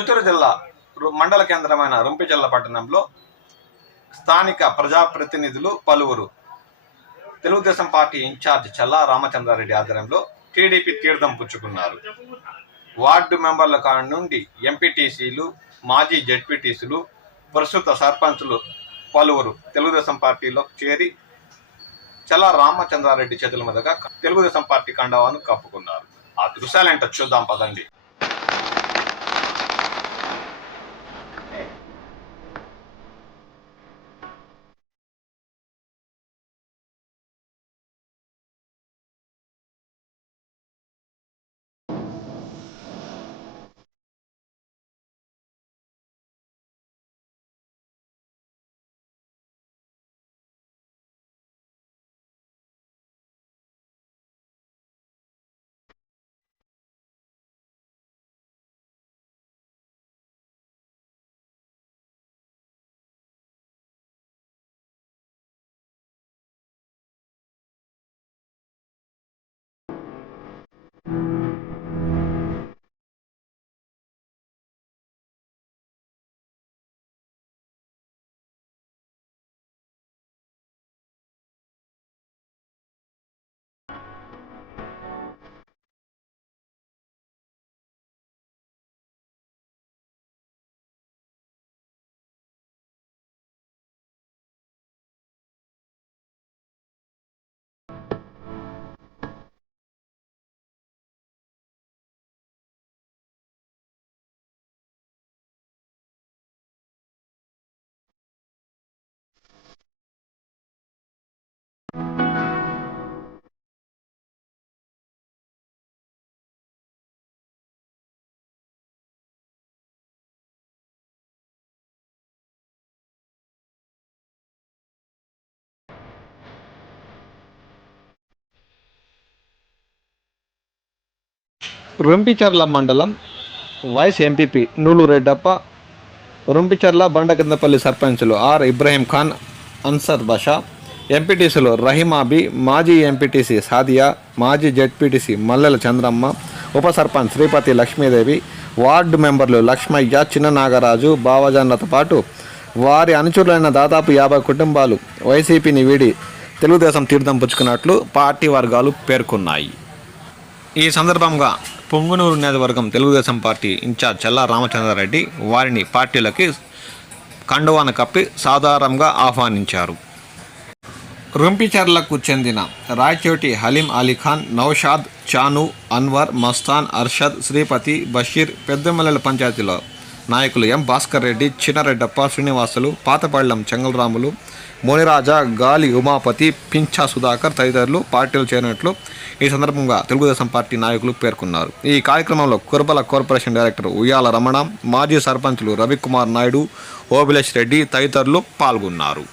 చిత్తూరు జిల్లా మండల కేంద్రమైన రంపిచెర్ల పట్టణంలో స్థానిక ప్రజాప్రతినిధులు పలువురు తెలుగుదేశం పార్టీ ఇన్ఛార్జ్ చల్లా రామచంద్రారెడ్డి ఆధ్వర్యంలో టీడీపీ తీర్థం పుచ్చుకున్నారు. వార్డు మెంబర్ల కాడ నుండి ఎంపీటీసీలు, మాజీ జెడ్పీటీసీలు, ప్రస్తుత సర్పంచులు పలువురు తెలుగుదేశం పార్టీలో చేరి చల్లా రామచంద్రారెడ్డి చేతుల మీదుగా తెలుగుదేశం పార్టీ కండవాను కప్పుకున్నారు. ఆ దృశ్యాలేంటో చూద్దాం పదండి. రంపిచెర్ల మండలం వైస్ ఎంపీపీ నూలు రెడ్డప్ప, రంపిచెర్ల బండకిందపల్లి సర్పంచులు ఆర్ ఇబ్రహీం ఖాన్, అన్సర్ బషా, ఎంపీటీసీలు రహీమాబీ, మాజీ ఎంపీటీసీ సాదియా, మాజీ జెడ్పీటీసీ మల్లెల చంద్రమ్మ, ఉప సర్పంచ్ శ్రీపతి లక్ష్మీదేవి, వార్డు మెంబర్లు లక్ష్మయ్య, చిన్న నాగరాజు, బావజాన్లతో పాటు వారి అనుచరులైన దాదాపు 50 కుటుంబాలు వైసీపీని వీడి తెలుగుదేశం తీర్థం పుచ్చుకున్నట్లు పార్టీ వర్గాలు పేర్కొన్నాయి. ఈ సందర్భంగా పొంగునూరు నియోజకవర్గం తెలుగుదేశం పార్టీ ఇన్ఛార్జ్ చల్లా రామచంద్రారెడ్డి వారిని పార్టీలకి కండువాన కప్పి సాధారణంగా ఆహ్వానించారు. రంపిచెర్లకు చెందిన రాయచోటి హలీం అలీఖాన్, నౌషాద్, చాను, అన్వర్, మస్తాన్, అర్షద్, శ్రీపతి, బషీర్, పెద్దమల్లెల పంచాయతీలో నాయకులు ఎం భాస్కర్ రెడ్డి, చిన్నరెడ్డప్ప, శ్రీనివాసులు, పాతపళ్ళం చెంగల్రాములు, మోనిరాజా, గాలి ఉమాపతి, పింఛా సుధాకర్ తదితరులు పార్టీలు చేరినట్లు ఈ సందర్భంగా తెలుగుదేశం పార్టీ నాయకులు పేర్కొన్నారు. ఈ కార్యక్రమంలో కుర్బల కార్పొరేషన్ డైరెక్టర్ ఉయ్యాల రమణ, మాజీ సర్పంచులు రవికుమార్ నాయుడు, ఓబిలేష్ రెడ్డి తదితరులు పాల్గొన్నారు.